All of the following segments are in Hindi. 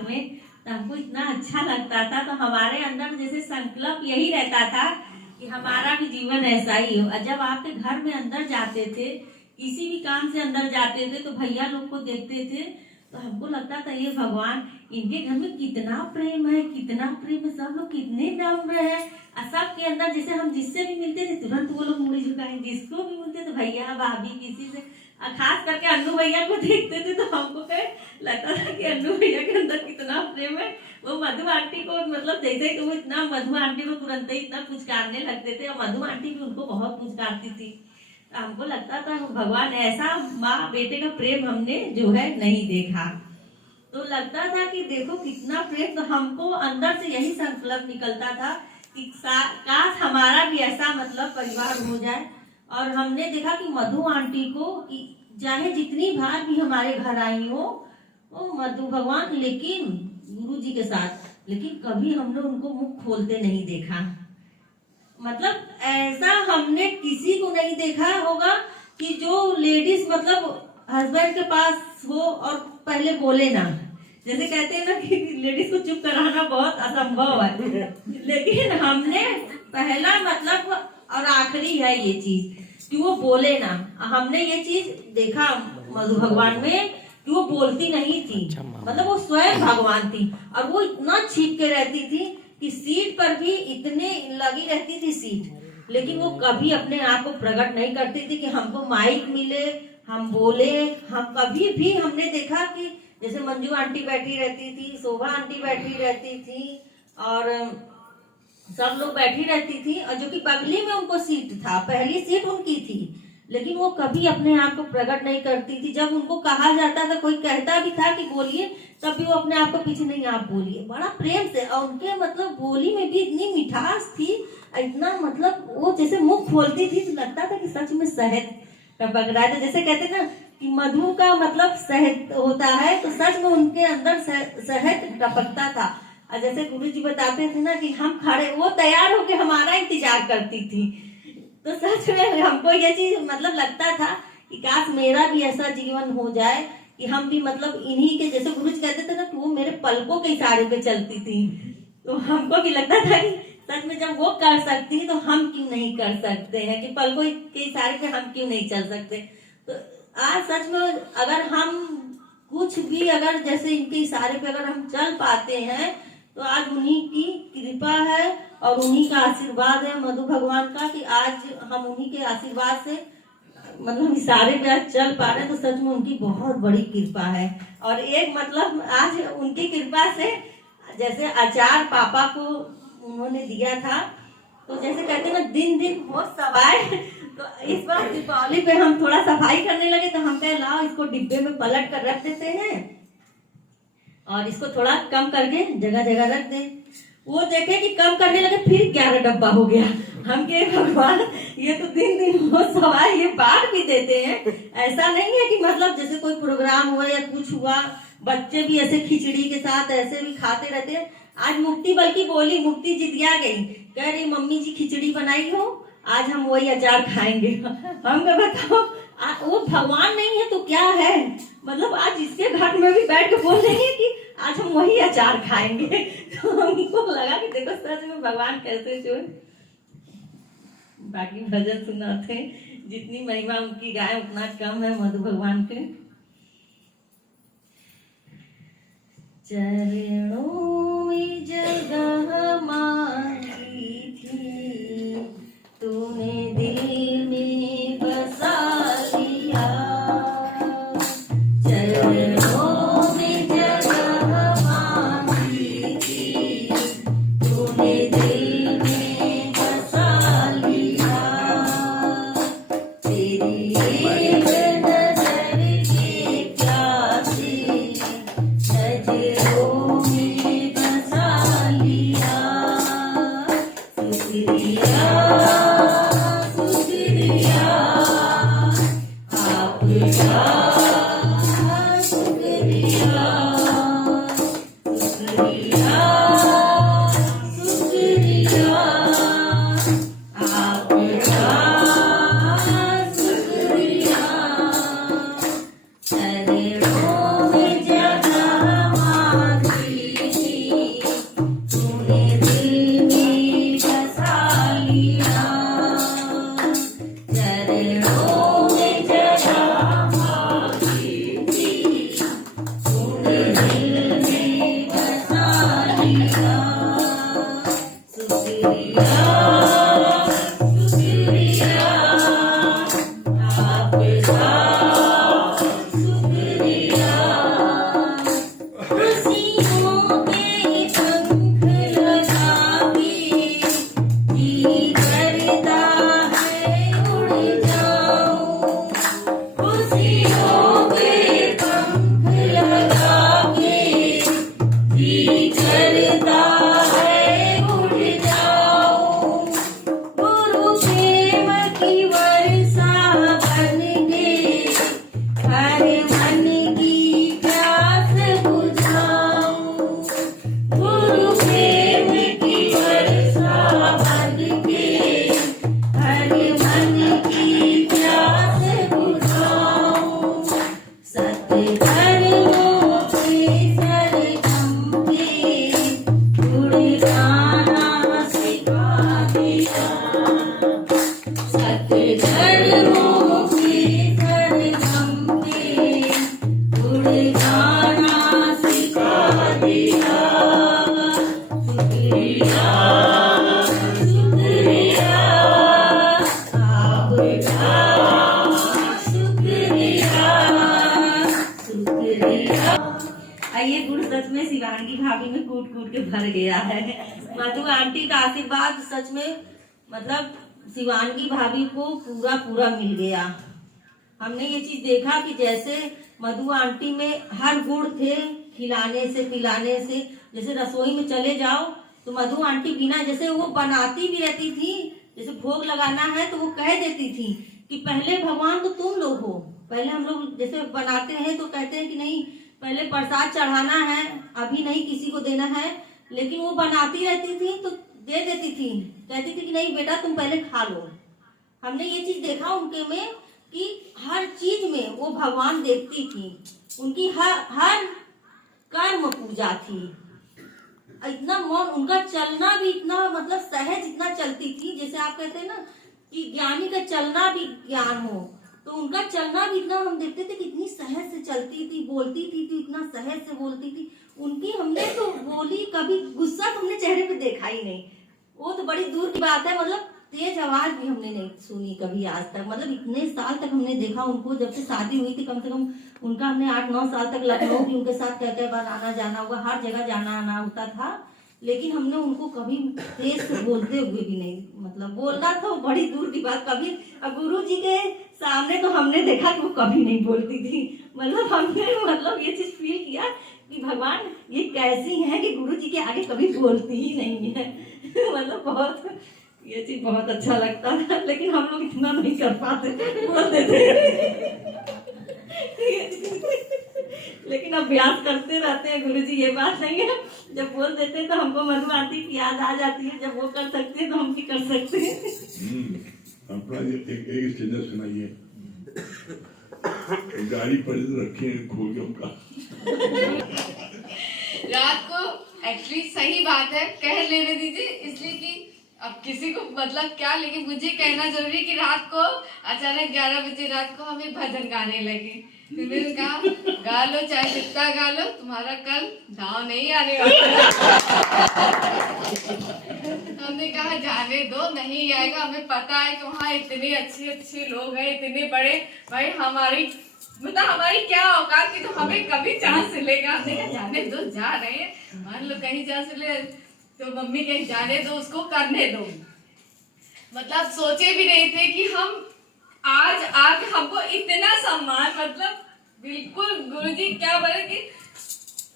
में, तो हमको इतना अच्छा लगता था। तो हमारे अंदर जैसे संकल्प यही रहता था कि हमारा भी जीवन ऐसा ही हो। जब आपके घर में अंदर जाते थे, किसी भी काम से अंदर जाते थे, तो भैया लोग को देखते थे, तो हमको लगता था ये भगवान, इनके घर में कितना प्रेम है, कितना प्रेम है, सब लोग कितने नम्र है। सबके अंदर जैसे हम जिससे भी मिलते थे तुरंत वो लोग मुड़ी झुकाए, जिसको भी मिलते थे भैया भाभी किसी से, खास करके अन्नू भैया को देखते थे तो हमको लगता था कि अन्नू भैया के अंदर कितना प्रेम है। वो मधु आंटी को मतलब जैसे कि वो इतना मधु आंटी को तुरंत ही इतना पुचकारने लगते थे, और मधु आंटी भी उनको बहुत पुचकारती थी। हमको लगता था भगवान ऐसा माँ बेटे का प्रेम हमने जो है नहीं देखा। तो लगता था कि देखो कितना प्रेम। तो हमको अंदर से यही संकल्प निकलता था कि काश हमारा भी ऐसा मतलब परिवार हो जाए। और हमने देखा कि मधु आंटी को चाहे जितनी बार भी हमारे घर आई हो वो मधु भगवान, लेकिन गुरु जी के साथ, लेकिन कभी हमने उनको मुख खोलते नहीं देखा। मतलब ऐसा हमने किसी को नहीं देखा होगा कि जो लेडीज मतलब हस्बैंड के पास हो और पहले बोले ना। जैसे कहते हैं ना कि लेडीज को चुप कराना बहुत असंभव है, लेकिन हमने पहला मतलब और आखिरी है ये चीज कि वो बोले ना। हमने ये चीज देखा मधु भगवान में कि वो बोलती नहीं थी, मतलब वो स्वयं भगवान थी। और वो इतना छिप के रहती थी कि सीट पर भी इतने लगी रहती थी सीट, लेकिन वो कभी अपने आप को प्रकट नहीं करती थी कि हमको माइक मिले, हम बोले। हम कभी भी हमने देखा कि जैसे मंजू आंटी बैठी रहती थी, शोभा आंटी बैठी रहती थी, और सब लोग बैठी रहती थी, और जो कि बगली में उनको सीट था, पहली सीट उनकी थी, लेकिन वो कभी अपने आप को प्रकट नहीं करती थी। जब उनको कहा जाता था, कोई कहता भी था कि बोलिए, तब भी वो अपने आप को पीछे नहीं, आप बोलिए, बड़ा प्रेम से। और उनके मतलब बोली में भी इतनी मिठास थी, इतना मतलब वो जैसे मुख खोलती थी तो लगता था कि सच में शहद टपक रहा है। तो जैसे कहते ना कि मधु का मतलब शहद होता है, तो सच में उनके अंदर शहद टपकता था। और जैसे गुरु जी बताते थे ना कि हम खड़े, वो तैयार होके हमारा इंतजार करती थी। तो सच में हमको ये चीज मतलब लगता था कि काश मेरा भी ऐसा जीवन हो जाए कि हम भी मतलब इन्हीं के जैसे गुरु जी कहते थे ना कि वो मेरे पलकों के इशारे पे चलती थी। तो हमको भी लगता था कि सच में जब वो कर सकती तो हम क्यों नहीं कर सकते हैं, कि पलकों के इशारे पे हम क्यों नहीं चल सकते। तो आज सच में अगर हम कुछ भी अगर जैसे इनके इशारे पे अगर हम चल पाते हैं तो आज उन्हीं की कृपा है और उन्हीं का आशीर्वाद है मधु भगवान का, कि आज हम उन्हीं के आशीर्वाद से मतलब इशारे पे आज चल पा रहे हैं। तो सच में उनकी बहुत बड़ी कृपा है। और एक मतलब आज उनकी कृपा से जैसे अचार पापा को उन्होंने दिया था, तो जैसे कहते हैं ना दिन दिन हो सवाए, तो इस बार दीपावली पे हम थोड़ा सफाई करने लगे, तो हम कहे लाओ इसको डिब्बे में पलट कर रख देते हैं और इसको थोड़ा कम करके जगह जगह रख दे। वो देखे कि कम करने लगे, फिर 11 डब्बा हो गया। हम के भगवान ये तो दिन दिन हो सवाए, ये बांट भी देते हैं। ऐसा नहीं है कि मतलब जैसे कोई प्रोग्राम हुआ या कुछ हुआ, बच्चे भी ऐसे खिचड़ी के साथ ऐसे भी खाते रहते हैं। आज मुक्ति बल्कि बोली, मुक्ति जितिया गई, कह रही मम्मी जी खिचड़ी बनाई हो, आज हम वही अचार खाएंगे। हम बताओ वो भगवान नहीं है तो क्या है, मतलब आज इसके घर में भी बैठ के बोल रही है कि आज हम वही अचार खाएंगे। तो हमको लगा कि देखो सच में भगवान कैसे जो। बाकी भजन सुनाते, जितनी महिमा उनकी गाय उतना कम है मधु भगवान के। चरणों में जगह मांगी थी, तूने दिल में बसा लिया। चरणों में जगह मांगी थी, तूने दिल में बसा लिया। तेरी नजर के प्यासे नजरों में बसा लिया। सच में शिवांगी भाभी में कूट कूट के भर गया है। मधु आंटी का आशीर्वाद सच में मतलब शिवांगी भाभी को पूरा पूरा मिल गया। हमने ये चीज देखा कि जैसे मधु आंटी में हर गुण थे, खिलाने से पिलाने से। जैसे रसोई में चले जाओ तो मधु आंटी बिना, जैसे वो बनाती भी रहती थी, जैसे भोग लगाना है तो वो कह देती थी कि पहले भगवान तो तुम लोग हो, पहले हम लोग जैसे बनाते हैं तो कहते हैं कि नहीं पहले प्रसाद चढ़ाना है, अभी नहीं किसी को देना है, लेकिन वो बनाती रहती थी तो दे देती थी, कहती थी कि नहीं बेटा तुम पहले खा लो। हमने ये चीज देखा उनके में कि हर चीज में वो भगवान देखती थी, उनकी हर कर्म पूजा थी। इतना मौन, उनका चलना भी इतना मतलब सहज इतना चलती थी, जैसे आप कहते हैं ना कि ज्ञानी का चलना भी ज्ञान हो, तो उनका चलना भी इतना हम देखते थे कि इतनी सहज से चलती थी, बोलती थी तो इतना सहज से बोलती थी। उनकी हमने तो बोली कभी गुस्सा तो हमने चेहरे पे देखा ही नहीं, वो तो बड़ी दूर की बात है, मतलब तेज आवाज भी हमने नहीं सुनी कभी आज तक। मतलब इतने साल तक हमने देखा उनको, जब से शादी हुई थी कम से कम उनका हमने 8-9 साल तक लखनऊ भी उनके साथ कह बार आना जाना हुआ, हर जगह जाना आना होता था, लेकिन हमने उनको कभी तेज से बोलते हुए भी नहीं, मतलब बोलना तो बड़ी दूर की बात। कभी गुरु जी के सामने तो हमने देखा कि वो कभी नहीं बोलती थी। मतलब हमने मतलब ये चीज फील किया कि भगवान ये कैसी है कि गुरु जी के आगे कभी बोलती ही नहीं है। मतलब बहुत ये चीज बहुत अच्छा लगता था, लेकिन हम लोग इतना नहीं कर पाते, बोलते थे। लेकिन अभ्यास करते रहते हैं गुरुजी, ये बात नहीं है। जब बोल देते हैं तो हमको मधु आंटी की याद आ जाती है, जब वो कर सकते हैं तो हम भी कर सकते हैं। अपना एक स्टेटस सुनाइए, गाड़ी पर रखी है खोल के उनका। रात को एक्चुअली सही बात है, कह लेने दीजिए, इसलिए कि अब किसी को मतलब क्या, लेकिन मुझे कहना जरूरी कि रात को अचानक 11 बजे रात को हमें भजन गाने लगे। फिर मैंने कहा गा लो चाहे जितना गा लो, तुम्हारा कल दाव नहीं आने वाला। हमने कहा जाने दो, नहीं आएगा, हमें पता है कि वहाँ इतने अच्छे अच्छे लोग हैं, इतने बड़े भाई, हमारी मतलब हमारी क्या औकात की, तो हमें कभी चांस मिलेगा। हमने कहा जाने दो, जा रहे हैं, मान लो कहीं चांस मिले तो मम्मी कहीं जाने दो, उसको करने दो। मतलब सोचे भी नहीं थे कि हम आज आके हमको इतना सम्मान, मतलब बिल्कुल गुरुजी क्या बोले कि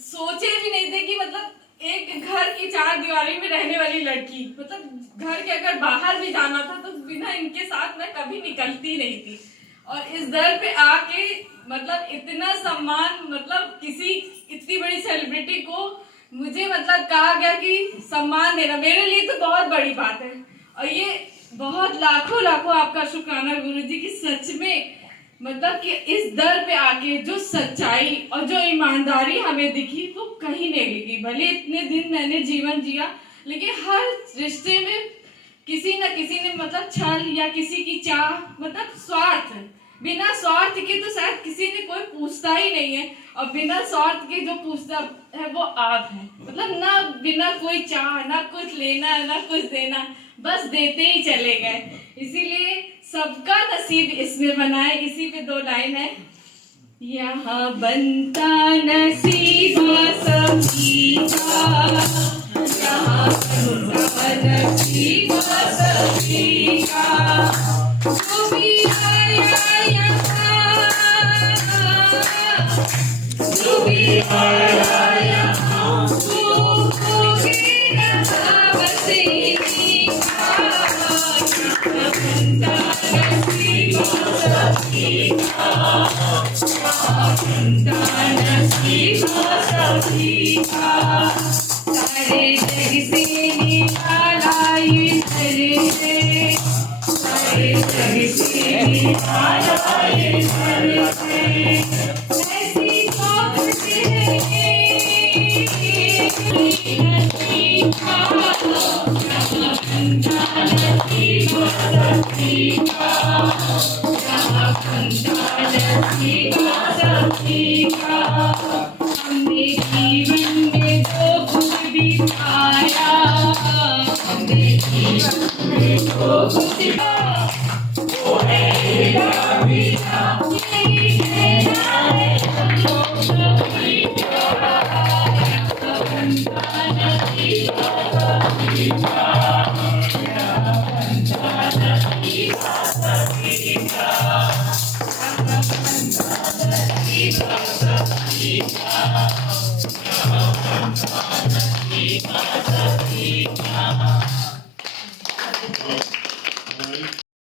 सोचे भी नहीं थे कि मतलब एक घर की 4 दीवारी में रहने वाली लड़की, मतलब घर के अगर बाहर भी जाना था तो बिना इनके साथ मैं कभी निकलती नहीं थी। और इस दर पे आके मतलब इतना सम्मान, मतलब किसी इतनी बड़ी सेलिब्रिटी को मुझे मतलब कहा गया कि सम्मान देना, मेरे लिए तो बहुत बड़ी बात है। और ये बहुत लाखों लाखों आपका शुक्राना गुरुजी की, सच में मतलब कि इस दर पे आके जो सच्चाई और जो ईमानदारी हमें दिखी वो कहीं नहीं दिखी। भले इतने दिन मैंने जीवन जिया, लेकिन हर रिश्ते में किसी न किसी ने मतलब छल या किसी की चाह, मतलब स्वार्थ, बिना स्वार्थ के तो शायद किसी ने कोई पूछता ही नहीं है, और बिना स्वार्थ के जो पूछता है वो आप है। मतलब ना बिना कोई चाह, ना कुछ लेना ना कुछ देना, बस देते ही चले गए। इसीलिए सबका नसीब इसमें बना है। इसी पे 2 लाइन है, यहाँ बनता नसीब सभी का, यहाँ बनता नसीब सभी का, जो भी आया यहाँ, जो भी आया यहाँ, वो होके बसेगी का, यहाँ बनता नसीब सभी का, यहाँ बनता नसीब सभी का, सारे जग से निकाला ये घर से, सारे जग से निकाला ये घर से, ऐसी बात है नसीब का, यहाँ बनता नसीब सभी का, यहाँ बनता नसीब सभी का। हमने जीवन में जो कुछ भी पाया, हमने जीवन में जो कुछ वो है तेरा मीठा, यही कहना है हम लोग कभी प्यारा। है